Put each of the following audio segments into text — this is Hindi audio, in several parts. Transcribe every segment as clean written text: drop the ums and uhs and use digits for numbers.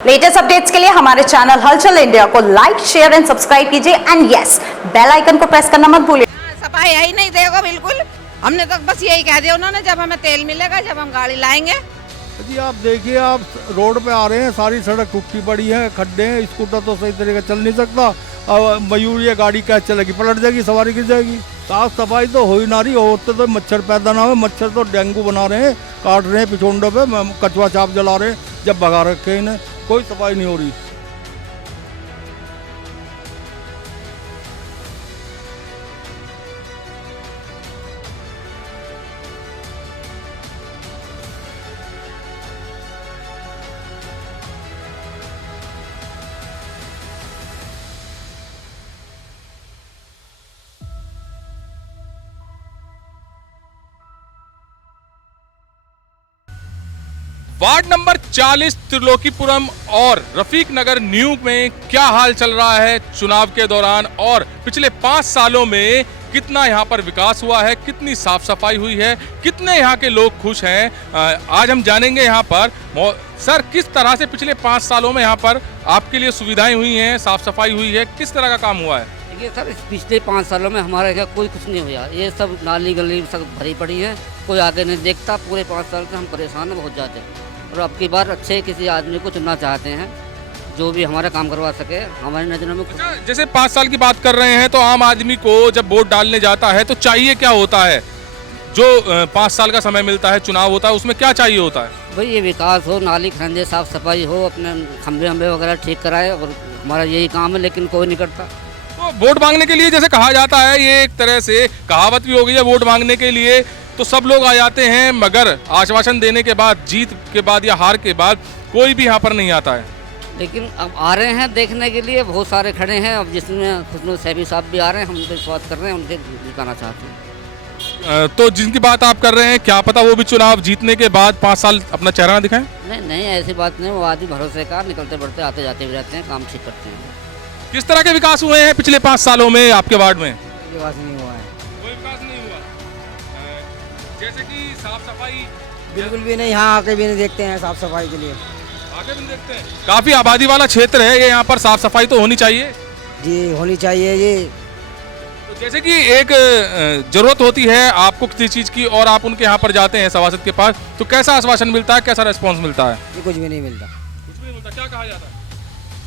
लेटेस्ट अपडेट्स के लिए हमारे चैनल हलचल इंडिया को लाइक शेयर एंड सब्सक्राइब कीजिए एंड यस बेल आइकन को प्रेस करना मत भूलिए। सफाई है ही नहीं देखो बिल्कुल। हमने तो बस यही कह दिया उन्होंने, जब हमें तेल मिलेगा जब हम गाड़ी लाएंगे। जी आप देखिए, आप रोड पे आ रहे हैं, सारी सड़क टूटी पड़ी है, खड्डे हैं, स्कूटर तो सही तरीके चल नहीं सकता। अब मयूर ये गाड़ी कैसे चलेगी, पलट जाएगी, सवारी गिर जाएगी। साफ सफाई तो हो ही ना रही, होते तो मच्छर पैदा ना हो। मच्छर तो डेंगू बना रहे हैं, काट रहे हैं पिछोंडों पे, कचवा चाप जला रहे हैं, जब भगा रखे हैं इन्हें, कोई सफाई नहीं हो रही। वार्ड नंबर 40 त्रिलोकीपुरम और रफीक नगर न्यू में क्या हाल चल रहा है चुनाव के दौरान, और पिछले 5 सालों में कितना यहाँ पर विकास हुआ है, कितनी साफ सफाई हुई है, कितने यहाँ के लोग खुश हैं, आज हम जानेंगे यहाँ पर। सर, किस तरह से पिछले 5 सालों में यहाँ पर आपके लिए सुविधाएं हुई हैं, साफ सफाई हुई है, किस तरह का काम हुआ है? देखिए सर, इस पिछले 5 सालों में हमारे यहाँ कोई कुछ नहीं हुआ। ये सब नाली गली सब भरी पड़ी है, कोई आगे नहीं देखता। पूरे 5 साल से हम परेशान हैं बहुत ज़्यादा, और अब की बार अच्छे किसी आदमी को चुनना चाहते हैं जो भी हमारा काम करवा सके हमारी नज़रों में। अच्छा, जैसे 5 साल की बात कर रहे हैं, तो आम आदमी को जब वोट डालने जाता है तो चाहिए क्या होता है? जो 5 साल का समय मिलता है, चुनाव होता है, उसमें क्या चाहिए होता है? भाई ये विकास हो, नाली खंजे साफ सफाई हो, अपने खंभे वंबे वगैरह ठीक कराए, और हमारा यही काम है, लेकिन कोई नहीं करता। तो वोट मांगने के लिए जैसे कहा जाता है, ये एक तरह से कहावत भी हो गई है, वोट मांगने के लिए तो सब लोग आ जाते हैं, मगर आश्वासन देने के बाद, जीत के बाद या हार के बाद कोई भी यहाँ पर नहीं आता है। लेकिन अब आ रहे हैं देखने के लिए, बहुत सारे खड़े हैं। अब जिसमें खुशनू सैफी साहब भी आ रहे हैं, हम उनसे विश्वास कर रहे हैं, उनके जिताना चाहते हैं। तो जिनकी बात आप कर रहे हैं, क्या पता वो भी चुनाव जीतने के बाद 5 साल अपना चेहरा ना दिखाएं? नहीं नहीं, ऐसी बात नहीं। वो आदमी भरोसे का, निकलते बढ़ते आते जाते भी रहते हैं, काम ठीक करते हैं। किस तरह के विकास हुए हैं पिछले 5 सालों में आपके वार्ड में? विकास नहीं हुआ है, कोई विकास नहीं हुआ। जैसे कि साफ सफाई बिल्कुल भी नहीं, यहाँ आके भी नहीं देखते हैं साफ सफाई के लिए। आगे भी देखते हैं, काफी आबादी वाला क्षेत्र है ये, यहाँ पर साफ सफाई तो होनी चाहिए। जी होनी चाहिए ये। तो जैसे कि एक जरूरत होती है आपको किसी चीज की, और आप उनके यहाँ पर जाते हैं सभासद के पास, तो कैसा आश्वासन मिलता है, कैसा रेस्पॉन्स मिलता है? ये कुछ भी नहीं मिलता। कुछ भी नहीं मिलता। क्या कहा जाता है?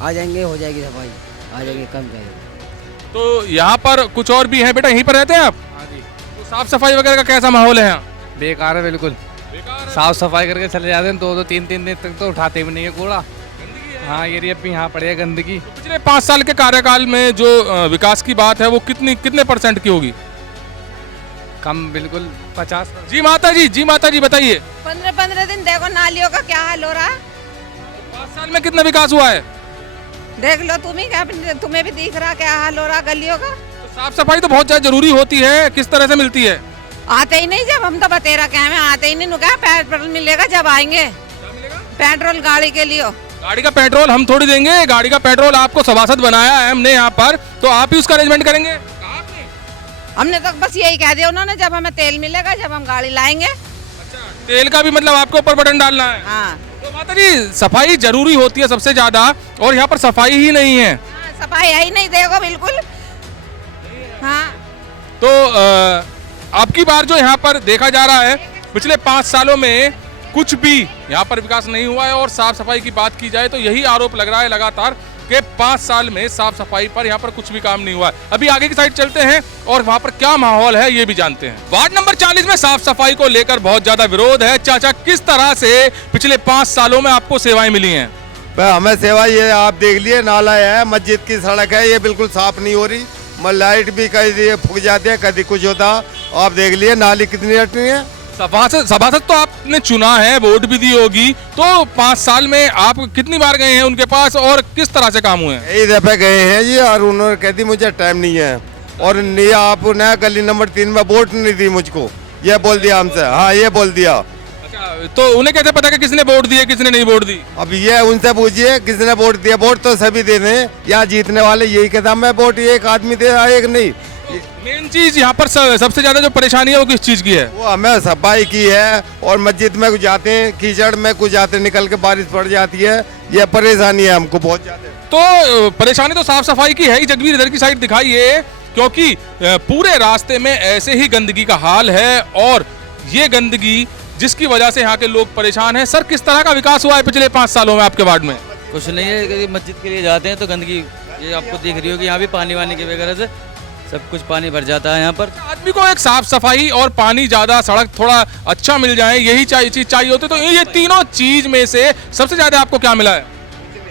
आ जाएंगे, हो जाएगी सफाई, आ जाएगी, कम जाएगी। तो यहाँ पर कुछ और भी हैं बेटा, यहीं पर रहते हैं आप? हाँ जी। तो साफ सफाई वगैरह का कैसा माहौल है यहाँ? बेकार है बिल्कुल। साफ सफाई करके चले जाते हैं, 2-2 3-3 दिन तक तो उठाते भी नहीं है कूड़ा। हाँ, ये रही अपनी यहाँ पड़ी है गंदगी। तो पिछले 5 साल के कार्यकाल में जो विकास की बात है वो कितने परसेंट की होगी? कम, बिल्कुल 50। जी माता जी बताइए। 15-15 दिन देखो नालियों का क्या हाल हो रहा है। 5 साल में कितना विकास हुआ है? देख लो तुम्हें भी दिख रहा क्या हाल हो रहा गलियों का। तो साफ सफाई तो बहुत ज्यादा जरूरी होती है, किस तरह से मिलती है? आते ही नहीं, जब हम तो बतेरा क्या हमें आते ही नहीं। नुका पेट्रोल मिलेगा जब आएंगे। क्या मिलेगा? पेट्रोल गाड़ी के लिए। गाड़ी का पेट्रोल हम थोड़ी देंगे, गाड़ी का पेट्रोल आपको सभासद बनाया है हमने यहाँ पर, तो आप ही उसका अरेंजमेंट करेंगे। कहा आपने? हमने तो बस यही कह दिया उन्होंने, जब हमें तेल मिलेगा जब हम गाड़ी लाएंगे। अच्छा, तेल का भी मतलब आपके ऊपर बटन डालना है? हाँ। तो माता जी, सफाई जरूरी होती है सबसे ज्यादा, और यहाँ पर सफाई ही नहीं है। हाँ, सफाई है ही नहीं देखो बिल्कुल। हाँ, तो अब की बार जो यहाँ पर देखा जा रहा है, पिछले 5 सालों में कुछ भी यहाँ पर विकास नहीं हुआ है, और साफ सफाई की बात की जाए तो यही आरोप लग रहा है लगातार कि 5 साल में साफ सफाई पर यहाँ पर कुछ भी काम नहीं हुआ है। अभी आगे की साइड चलते हैं और वहाँ पर क्या माहौल है ये भी जानते हैं। वार्ड नंबर 40 में साफ सफाई को लेकर बहुत ज्यादा विरोध है। चाचा, किस तरह से पिछले 5 सालों में आपको सेवाएं मिली हैं? हमें सेवा ये आप देख लिए, नाला है, मस्जिद की सड़क है, ये बिल्कुल साफ नहीं हो रही। लाइट भी कभी फूक जाते हैं, कभी कुछ होता। आप देख लिए नाली कितनी हटनी है। सभासद तो आपने चुना है, वोट भी दी होगी, तो 5 साल में आप कितनी बार गए हैं उनके पास, और किस तरह से काम हुए हैं? कई दफे गए हैं जी, और उन्होंने कह दी मुझे टाइम नहीं है, और नहीं आपने गली नंबर 3 में वोट नहीं दी मुझको, ये बोल दिया हमसे। हाँ, ये बोल दिया। अच्छा, तो उन्हें कैसे पता कि किसने वोट दिए किसने नहीं वोट दी? अब ये उनसे पूछिए किसने वोट दिया। वोट तो सभी दे दें, यहाँ जीतने वाले यही कहता मैं वोट एक आदमी दे, एक नहीं। मेन चीज यहाँ पर सबसे ज्यादा जो परेशानी है वो किस चीज की है? वो हमें सफाई की है, और मस्जिद में कुछ जाते हैं कीचड़ में, कुछ जाते निकल के बारिश पड़ जाती है, ये परेशानी है हमको बहुत ज्यादा। तो परेशानी तो साफ सफाई की है ही। जगवीर इधर की साइड दिखाइए, क्योंकि पूरे रास्ते में ऐसे ही गंदगी का हाल है और ये गंदगी जिसकी वजह से यहाँ के लोग परेशान हैं। सर, किस तरह का विकास हुआ है पिछले 5 सालों में आपके वार्ड में? कुछ नहीं है कि मस्जिद के लिए जाते हैं तो गंदगी ये आपको दिख रही होगी, यहाँ भी पानी वानी के वगैरह से सब कुछ पानी भर जाता है यहाँ पर। आदमी को एक साफ सफाई और पानी ज्यादा, सड़क थोड़ा अच्छा मिल जाए, यही चीज चाहिए होती। तो ये तीनों चीज में से सबसे ज्यादा आपको क्या मिला है?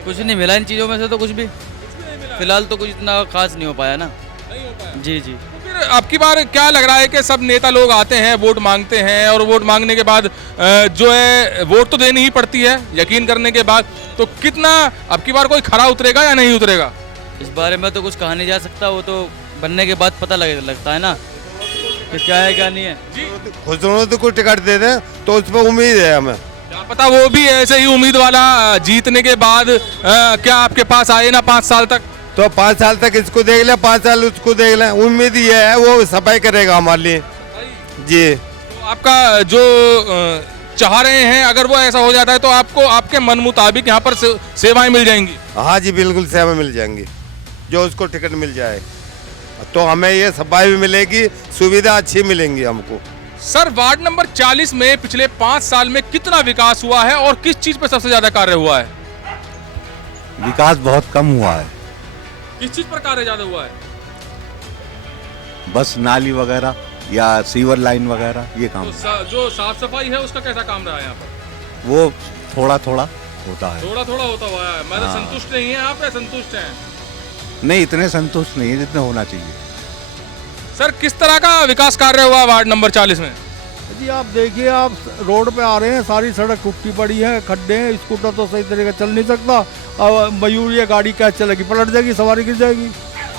कुछ नहीं मिला इन चीज़ों में से, तो कुछ भी फिलहाल तो कुछ इतना खास नहीं हो पाया ना। जी जी। तो फिर आपकी बार क्या लग रहा है कि सब नेता लोग आते हैं, वोट मांगते हैं, और वोट मांगने के बाद जो है वोट तो देनी ही पड़ती है यकीन करने के बाद, तो कितना आपकी बार कोई खरा उतरेगा या नहीं उतरेगा? इस बारे में तो कुछ कहा नहीं जा सकता, वो तो बनने के बाद पता लगता है ना कि क्या है क्या नहीं है। खुशनूर को टिकट दे दें तो उस पर उम्मीद है हमें। क्या पता वो भी ऐसे ही उम्मीद वाला जीतने के बाद क्या आपके पास आए ना 5 साल तक? तो 5 साल तक इसको देख लें, 5 साल उसको देख लें, उम्मीद ये है वो सफाई करेगा हमारे लिए। जी। तो आपका जो चाह रहे हैं, अगर वो ऐसा हो जाता है तो आपको आपके मन मुताबिक यहाँ पर सेवाएं मिल जाएंगी? हाँ जी, बिल्कुल सेवा मिल जाएंगी, जो उसको टिकट मिल जाए तो हमें ये सफाई भी मिलेगी, सुविधा अच्छी मिलेंगी हमको। सर, वार्ड नंबर 40 में पिछले 5 साल में कितना विकास हुआ है और किस चीज पे सबसे ज्यादा कार्य हुआ है? विकास बहुत कम हुआ है। किस चीज पर कार्य ज्यादा हुआ है? बस नाली वगैरह या सीवर लाइन वगैरह ये काम। तो जो साफ सफाई है उसका कैसा काम रहा है यहाँ पर? वो थोड़ा थोड़ा होता है। थोड़ा थोड़ा होता हुआ है। मैं तो संतुष्ट नहीं है आप, या संतुष्ट हैं? नहीं, इतने संतुष्ट नहीं है जितने होना चाहिए। सर, किस तरह का विकास कार्य हुआ वार्ड नंबर 40 में? जी आप देखिए, आप रोड पे आ रहे हैं, सारी सड़क टूटी पड़ी है, खड्डे हैं, स्कूटर तो सही तरीके चल नहीं सकता, और मयूर ये गाड़ी कैसे चलेगी, पलट जाएगी, सवारी गिर जाएगी।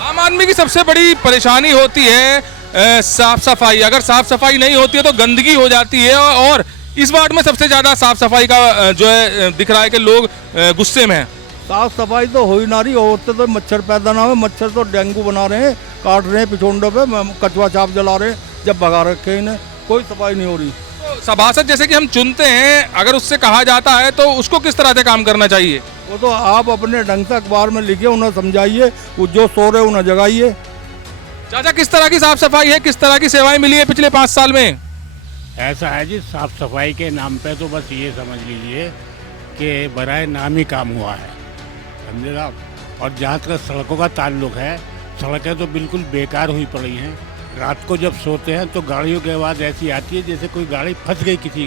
आम आदमी की सबसे बड़ी परेशानी होती है साफ सफाई। अगर साफ सफाई नहीं होती है तो गंदगी हो जाती है, और इस वार्ड में सबसे ज्यादा साफ सफाई का जो है दिख रहा है कि लोग गुस्से में हैं। साफ सफाई तो हो ही ना रही, होते तो मच्छर पैदा ना हो, मच्छर तो डेंगू बना रहे हैं, काट रहे हैं पिछोंडों पे, कचवा चाप जला रहे हैं, जब भगा रखे इन्हें, कोई सफाई नहीं हो रही। तो सभासद जैसे कि हम चुनते हैं, अगर उससे कहा जाता है तो उसको किस तरह से काम करना चाहिए? वो तो आप अपने ढंग से अखबार में लिखिए, उन्हें समझाइए, वो जो सो रहे उन्हें जगाइए। चाचा, किस तरह की साफ सफाई है, किस तरह की सेवाएं मिली है पिछले 5 साल में? ऐसा है जी, साफ सफाई के नाम पे तो बस ये समझ लीजिए कि बराए नाम ही काम हुआ है, समझे आप। और जहाँ तक सड़कों का ताल्लुक है, सड़कें तो बिल्कुल बेकार हुई पड़ी हैं। रात को जब सोते हैं तो गाड़ियों की आवाज़ ऐसी आती है जैसे कोई गाड़ी फंस गई किसी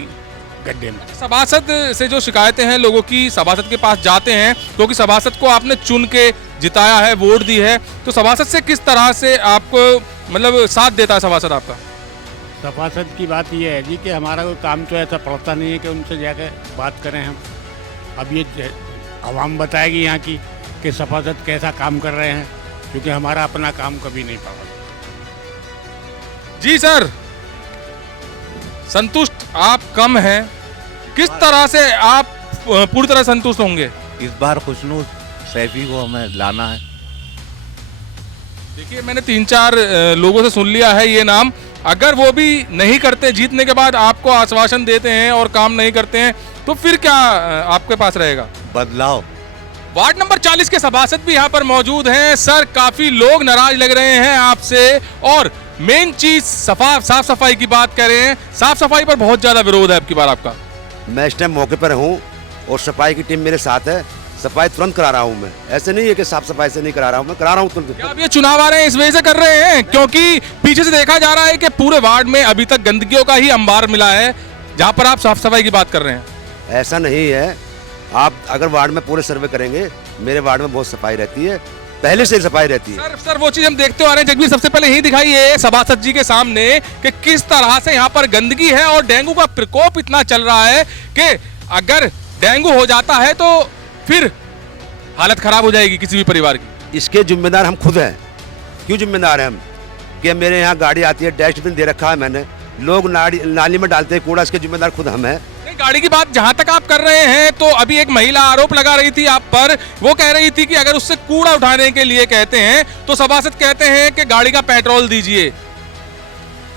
गड्ढे में। सभासद से जो शिकायतें हैं लोगों की, सभासद के पास जाते हैं, क्योंकि सभासद को आपने चुन के जिताया है, वोट दी है, तो सभासद से किस तरह से आपको मतलब साथ देता है सभासद आपका? सभासद की बात यह है जी कि हमारा कोई काम तो ऐसा पड़ता नहीं है कि उनसे जाकर बात करें हम। अब ये आवाम बताएगी यहाँ की कि सभासद कैसा काम कर रहे हैं, क्योंकि हमारा अपना काम कभी नहीं पड़ा। जी सर, संतुष्ट आप कम हैं, किस तरह से आप पूरी तरह संतुष्ट होंगे? इस बार खुशनूर सैफी को हमें लाना है। देखिए, मैंने 3-4 लोगों से सुन लिया है ये नाम। अगर वो भी नहीं करते, जीतने के बाद आपको आश्वासन देते हैं और काम नहीं करते हैं, तो फिर क्या आपके पास रहेगा? बदलाव। वार्ड नंबर 40 के सभासद भी यहाँ पर मौजूद हैं। सर, काफी लोग नाराज लग रहे हैं आपसे, और मेन चीज साफ सफाई की बात कर रहे हैं। साफ सफाई पर बहुत ज्यादा विरोध है आपकी बार आपका। मैं इस टाइम मौके पर हूँ और सफाई की टीम मेरे साथ है, सफाई तुरंत करा रहा हूँ मैं। ऐसे नहीं है कि साफ सफाई से नहीं करा रहा हूँ, मैं करा रहा हूँ तुरंत। क्या अब ये चुनाव आ रहे हैं इस वजह से कर रहे हैं? क्योंकि पीछे से देखा जा रहा है कि पूरे वार्ड में अभी तक गंदगियों का ही अंबार मिला है, जहाँ पर आप साफ सफाई की बात कर रहे हैं। ऐसा नहीं है, आप अगर वार्ड में पूरे सर्वे करेंगे, मेरे वार्ड में बहुत सफाई रहती है, पहले से सफाई रहती है। सर वो चीज हम देखते आ रहे हैं। जगबीर, सबसे पहले यही दिखाइए सभासद जी के सामने कि किस तरह से यहाँ पर गंदगी है, और डेंगू का प्रकोप इतना चल रहा है कि अगर डेंगू हो जाता है तो फिर हालत खराब हो जाएगी किसी भी परिवार की। इसके जिम्मेदार हम खुद हैं। क्यों जिम्मेदार हैं हम? कि मेरे यहाँ गाड़ी आती है, डस्टबिन दे रखा है मैंने, लोग नाली में डालते हैं कूड़ा, इसके जिम्मेदार खुद हम हैं। गाड़ी की बात जहां तक आप कर रहे हैं, तो अभी एक महिला आरोप लगा रही थी आप पर। वो कह रही थी कि अगर उससे कूड़ा उठाने के लिए कहते हैं तो सभासद कहते हैं कि गाड़ी का पेट्रोल दीजिए।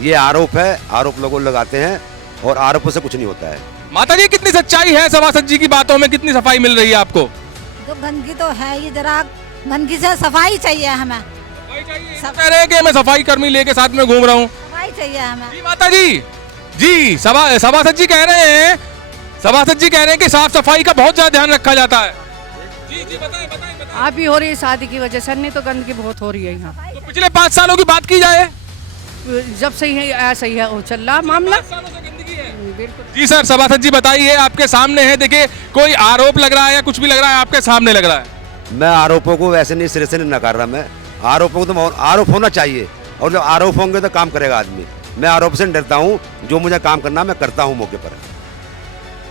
ये आरोप है, आरोप लोग लगाते हैं और आरोपों से कुछ नहीं होता है। माता जी, कितनी सच्चाई है सभासद जी की बातों में, कितनी सफाई मिल रही है आपको? तो गंदगी तो है ही, जरा गंदगी से सफाई चाहिए हमें। कह रहे हैं कि मैं सफाई कर्मी लेके साथ में घूम रहा हूँ। सफाई चाहिए हमें। जी माता जी, सभासद जी कह रहे हैं कि साफ सफाई का बहुत ज्यादा ध्यान रखा जाता है। जी बताएं। आप भी हो रही है शादी की वजह से, नहीं तो गंदगी बहुत हो रही है यहाँ। तो पिछले 5 सालों की बात की जाए, जब सही है ऐसा ही है, वो चल रहा मामला। बिल्कुल जी सर, सभासद जी बताइए, आपके सामने है, देखिए कोई आरोप लग रहा है या कुछ भी लग रहा है, आपके सामने लग रहा है। मैं आरोपों को वैसे नहीं, सिरे से नहीं नकार रहा। मैं आरोपों को तो आरोप होना चाहिए, और जब आरोप होंगे तो काम करेगा आदमी। मैं आरोप से नहीं डरता हूँ, जो मुझे काम करना मैं करता हूँ मौके पर।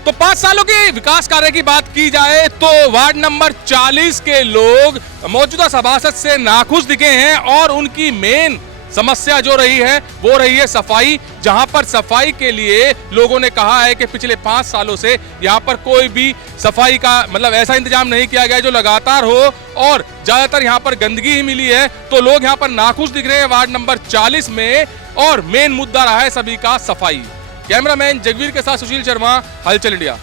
तो 5 सालों के विकास कार्य की बात की जाए तो वार्ड नंबर 40 के लोग मौजूदा सभासद से नाखुश दिखे हैं, और उनकी मेन समस्या जो रही है वो रही है सफाई, जहां पर सफाई के लिए लोगों ने कहा है कि पिछले 5 सालों से यहां पर कोई भी सफाई का मतलब ऐसा इंतजाम नहीं किया गया जो लगातार हो, और ज्यादातर यहां पर गंदगी ही मिली है। तो लोग यहां पर नाखुश दिख रहे हैं वार्ड नंबर 40 में, और मेन मुद्दा रहा है सभी का सफाई। कैमरामैन जगवीर के साथ सुशील शर्मा, हलचल इंडिया।